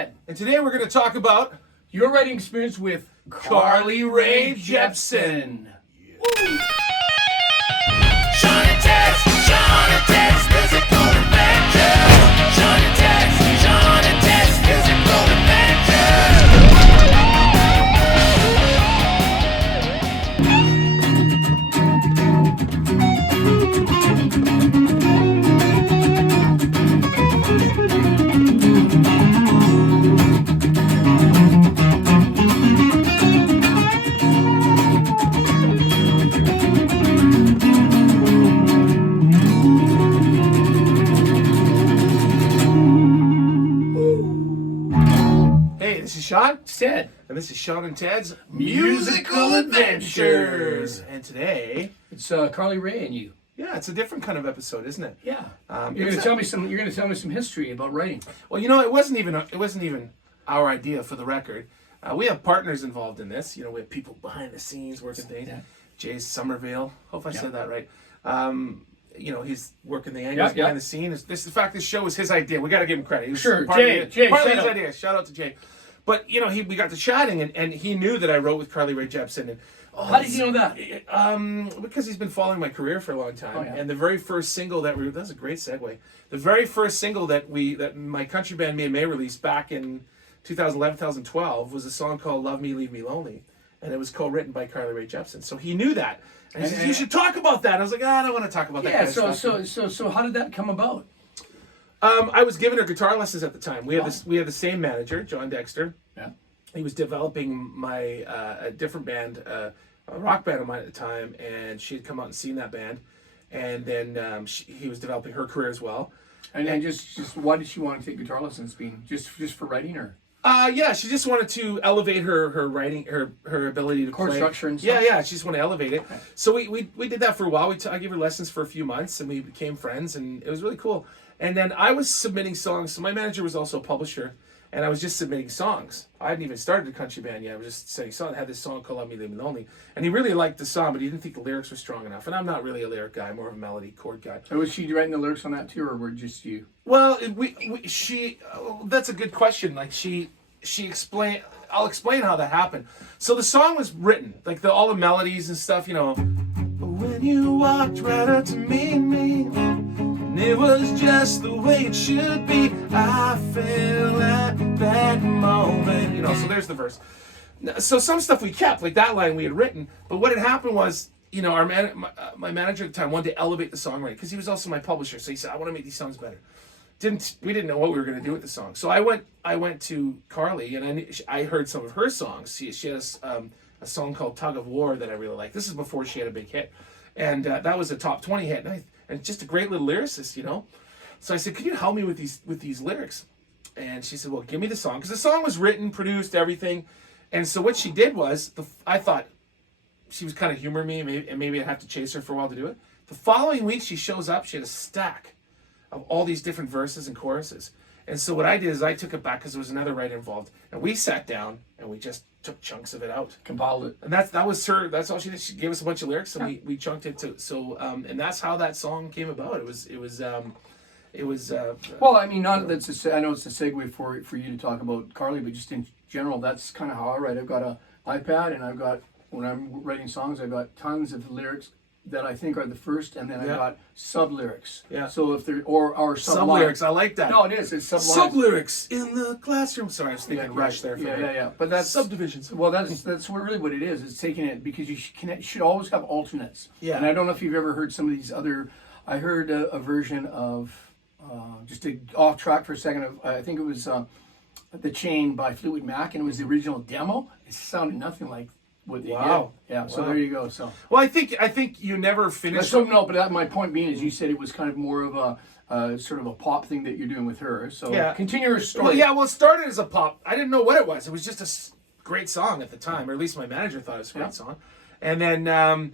Ted. And today we're going to talk about Your writing experience with Carly Rae Jepsen. Shawn and Ted's musical adventures. Shawn and Ted's musical Hey, this is Shawn. Ted. And this is Shawn and Ted's Musical Adventures. And today, It's Carly Rae and you. yeah, it's a different kind of episode, isn't it? Yeah. It You're was gonna tell me some. You're gonna tell me some history about writing. Well, you know, it wasn't even our idea, for the record. We have partners involved in this. You know, we have people behind the scenes working things. Yeah. Jay Somerville. Hope I Yeah. said that right. You know, he's working the angles Yeah, behind yeah. the scenes. In fact, this show was his idea. We got to give him credit. He was Sure, partly Jay, partly shout his out. idea. Shout out to Jay. But you know, we got to chatting, and he knew that I wrote with Carly Rae Jepsen. And How did you know that? Because he's been following my career for a long time. Oh, yeah. And the very first single that's a great segue. The very first single that my country band Me and Meas released back in 2011, 2012 was a song called "Love Me, Leave Me Lonely," and it was co-written by Carly Rae Jepsen. So he knew that, and he says, "You should talk about that." I was like, I don't want to talk about that. Yeah. kind of stuff. So how did that come about? I was giving her guitar lessons at the time. We have Oh. we have the same manager, John Dexter. Yeah. He was developing my a different band, a rock band of mine at the time, and she had come out and seen that band, and then he was developing her career as well. And then just why did she want to take guitar lessons? Being just for writing or Yeah, she just wanted to elevate her writing, her ability to chord play. structure and Yeah, stuff? yeah, she just wanted to elevate it. So we did that for a while. I gave her lessons for a few months, and we became friends, and it was really cool. And then I was submitting songs. So my manager was also a publisher, and I was just submitting songs. I hadn't even started a country band yet. I was just saying songs. I had this song called "Love Me, Leave Me Lonely," and he really liked the song, but he didn't think the lyrics were strong enough. And I'm not really a lyric guy, more of a melody chord guy. or was she writing the lyrics on that too, or were just you? Well, that's a good question. Like she explained. I'll explain how that happened. So the song was written, like all the melodies and stuff. You know, when you walked right up to me, and it was just the way it should be. I feel at that moment. You know, so there's the verse. So some stuff we kept, like that line we had written. But what had happened was, you know, my manager at the time wanted to elevate the songwriting because he was also my publisher. So he said, "I want to make these songs better." We didn't know what we were going to do with the song. So I went to Carly, and I heard some of her songs. She has a song called "Tug of War" that I really like. This is before she had a big hit, and that was a top 20 hit, and just a great little lyricist, you know. So I said, "Could you help me with these lyrics?" And she said, "Well, give me the song," because the song was written, produced, everything. And so what she did was, I thought she was kind of humoring me, and maybe I'd have to chase her for a while to do it. The following week, she shows up. She had a stack of all these different verses and choruses. And so what I did is I took it back because there was another writer involved. And we sat down and we just took chunks of it out. Compiled it. And that was her. That's all she did. She gave us a bunch of lyrics and we chunked it to. So and that's how that song came about. It was. Well, I mean, I know it's a segue for you to talk about Carly, but just in general, that's kind of how I write. I've got an iPad, and when I'm writing songs, I've got tons of lyrics that I think are the first, and then I've got sub lyrics. Yeah. So if they're or sub lyrics, I like that. No, it is. It's sub Sub lyrics in the classroom. Sorry, I was thinking rush there. Yeah. But that's subdivisions. Well, that's really what it is. It's taking it because you should always have alternates. Yeah. And I don't know if you've ever heard some of these other. I heard a version of just to off track for a second. I think it was "The Chain" by Fleetwood Mac, and it was the original demo. It sounded nothing like what they did. Yeah. So there you go. So. Well, I think you never finished. But my point being is, you said it was kind of more of a sort of a pop thing that you're doing with her. So Yeah. continue your story. Well, yeah. Well, it started as a pop. I didn't know what it was. It was just a great song at the time, or at least my manager thought it was a great song. And then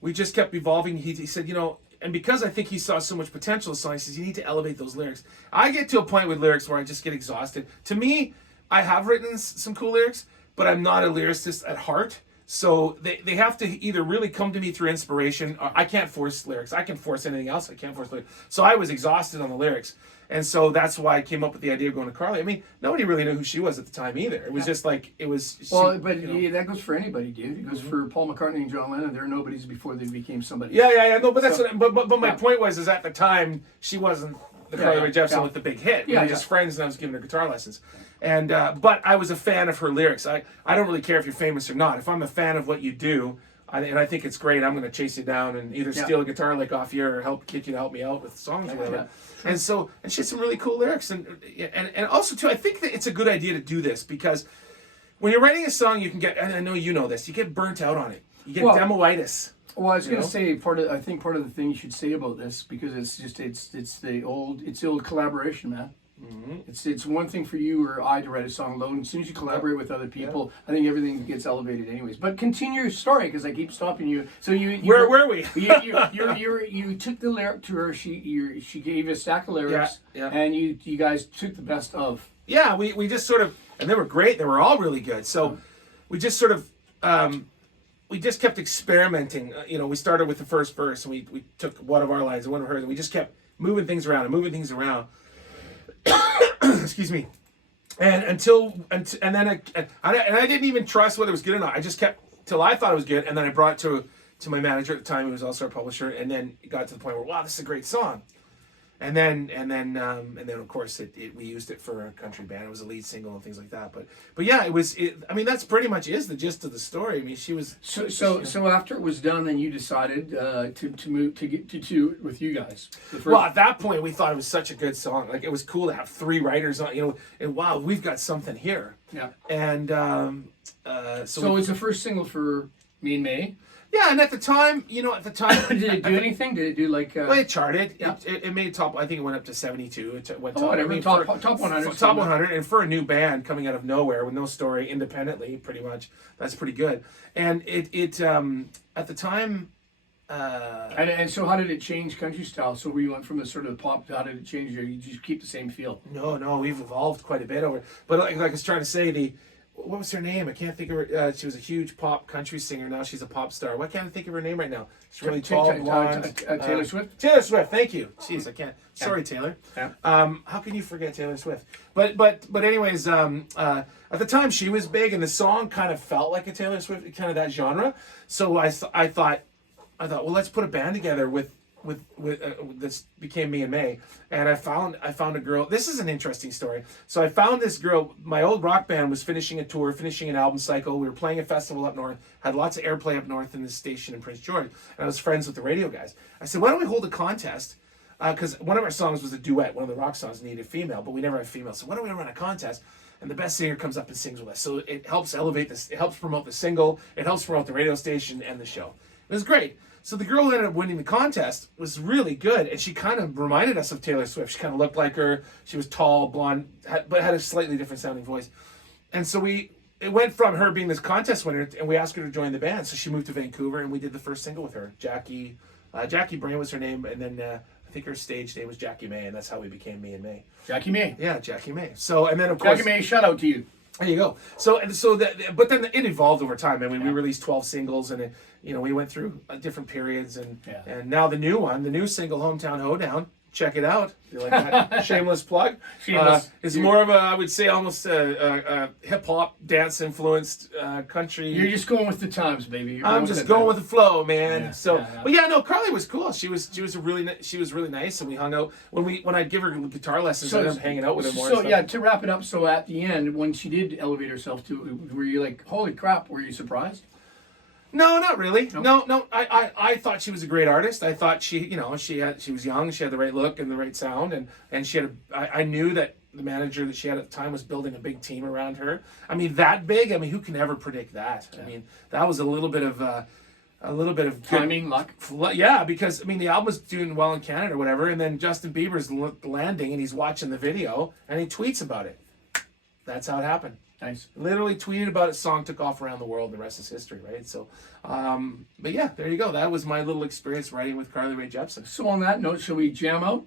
we just kept evolving. He said, you know, and because I think he saw so much potential in the song, he says, you need to elevate those lyrics. I get to a point with lyrics where I just get exhausted. To me, I have written some cool lyrics, but I'm not a lyricist at heart. So they have to either really come to me through inspiration. Or I can't force lyrics. I can force anything else. I can't force lyrics. So I was exhausted on the lyrics. And so that's why I came up with the idea of going to Carly. I mean, nobody really knew who she was at the time either. It was just like, it was... Well, but yeah, that goes for anybody, dude. It goes for Paul McCartney and John Lennon. They're nobodies before they became somebody. Yeah. No, but that's but my point was, is at the time, she wasn't the Carly Rae Jepsen with the big hit. We were just friends, and I was giving her guitar lessons. And but I was a fan of her lyrics. I don't really care if you're famous or not. If I'm a fan of what you do, and I think it's great, I'm going to chase you down and either steal a guitar lick off you or get you to help me out with songs or whatever. Yeah. And so, and she had some really cool lyrics, and also too, I think that it's a good idea to do this because when you're writing a song, you can get, and I know you know this, you get burnt out on it. You get demoitis. Well, I was going to say part of the thing you should say about this, because it's the old collaboration, man. Mm-hmm. It's one thing for you or I to write a song alone. As soon as you collaborate with other people, I think everything gets elevated anyways. But continue your story, because I keep stopping you. So where were we? you took the lyric to her. She gave you a stack of lyrics, and you guys took the best of. Yeah, we just sort of, and they were great. They were all really good. So we just sort of. We just kept experimenting. We started with the first verse, and we took one of our lines and one of hers, and we just kept moving things around. Excuse me. And then I didn't even trust whether it was good or not. I just kept till I thought it was good, and then I brought it to my manager at the time, who was also our publisher, and then it got to the point where, wow, this is a great song. And then of course we used it for a country band. It was a lead single and things like that. But yeah, I mean, that's pretty much is the gist of the story. I mean, she was so after it was done, then you decided to move to get to do it with you guys. Well, at that point, we thought it was such a good song. Like, it was cool to have 3 writers on, and wow, we've got something here. Yeah. And so it's the first single for Me and Meas. Yeah, and at the time, did it do anything? Did it do like? Well, it charted. Yeah. It made top. I think it went up to 72. It went top. Whatever. Top 100. Top 100, and for a new band coming out of nowhere with no story, independently, pretty much, that's pretty good. And it at the time. And so, how did it change country style? So we went from the sort of pop. How did it change? You just keep the same feel? No, we've evolved quite a bit over. But like I was trying to say, what was her name? I can't think of her. She was a huge pop country singer. Now she's a pop star. Why can't I think of her name right now? She's really tall, blonde. Taylor Swift? Taylor Swift, thank you. Jeez, I can't. Sorry, Taylor. Yeah. How can you forget Taylor Swift? But anyways, at the time she was big, and the song kind of felt like a Taylor Swift, kind of that genre. So I thought, well, let's put a band together with this became Me and Meas, and I found a girl. This is an interesting story. So I found this girl. My old rock band was finishing a tour, finishing an album cycle. We were playing a festival up north, had lots of airplay up north in the station in Prince George, and I was friends with the radio guys. I said, why don't we hold a contest? Because one of our songs was a duet. One of the rock songs needed a female, but we never had a female. So why don't we run a contest? And the best singer comes up and sings with us. So it helps elevate this. It helps promote the single. It helps promote the radio station and the show. It was great. So the girl who ended up winning the contest was really good, and she kind of reminded us of Taylor Swift. She kind of looked like her. She was tall, blonde, but had a slightly different sounding voice. And so it went from her being this contest winner, and we asked her to join the band. So she moved to Vancouver, and we did the first single with her. Jackie Brain was her name, and then I think her stage name was Jackie May, and that's how we became Me and Meas. Jackie May. Yeah, Jackie May. So, and then of course, Jackie May, shout out to you. There you go. But then it evolved over time. I mean, we released 12 singles, and we went through different periods, and now the new single, Hometown Hoedown. Check it out. You like that? Shameless plug. It's more of I would say, almost a hip hop dance influenced country. You're just going with the times, baby. I'm just going with the flow, man. But Carly was cool. She was really nice, and we hung out when I'd give her guitar lessons. I ended up hanging out with her more. So to wrap it up, so at the end, when she did elevate herself to, were you like, holy crap? Were you surprised? No, not really. No. I thought she was a great artist. I thought she was young. She had the right look and the right sound, and she had. I knew that the manager that she had at the time was building a big team around her. I mean, that big. I mean, who can ever predict that? Yeah. I mean, that was a little bit of timing, luck. Yeah, because I mean, the album was doing well in Canada or whatever, and then Justin Bieber's landing, and he's watching the video, and he tweets about it. That's how it happened. Nice. Literally tweeted about it. Song took off around the world. The rest is history, right? So, but yeah, there you go. That was my little experience writing with Carly Rae Jepsen. So on that note, shall we jam out?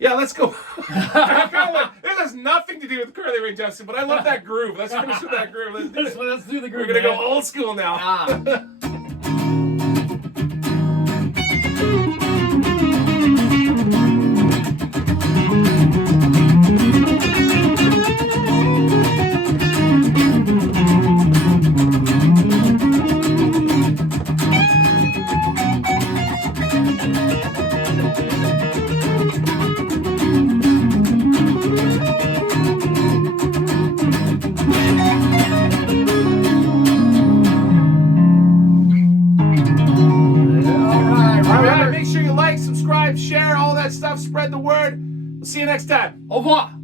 Yeah, let's go. I kinda like, this has nothing to do with Carly Rae Jepsen, but I love that groove. Let's finish with that groove. Let's do it. Let's do the group. We're gonna go old school now. Ah. All right, make sure you like, subscribe, share, all that stuff. Spread the word. We'll see you next time. Au revoir.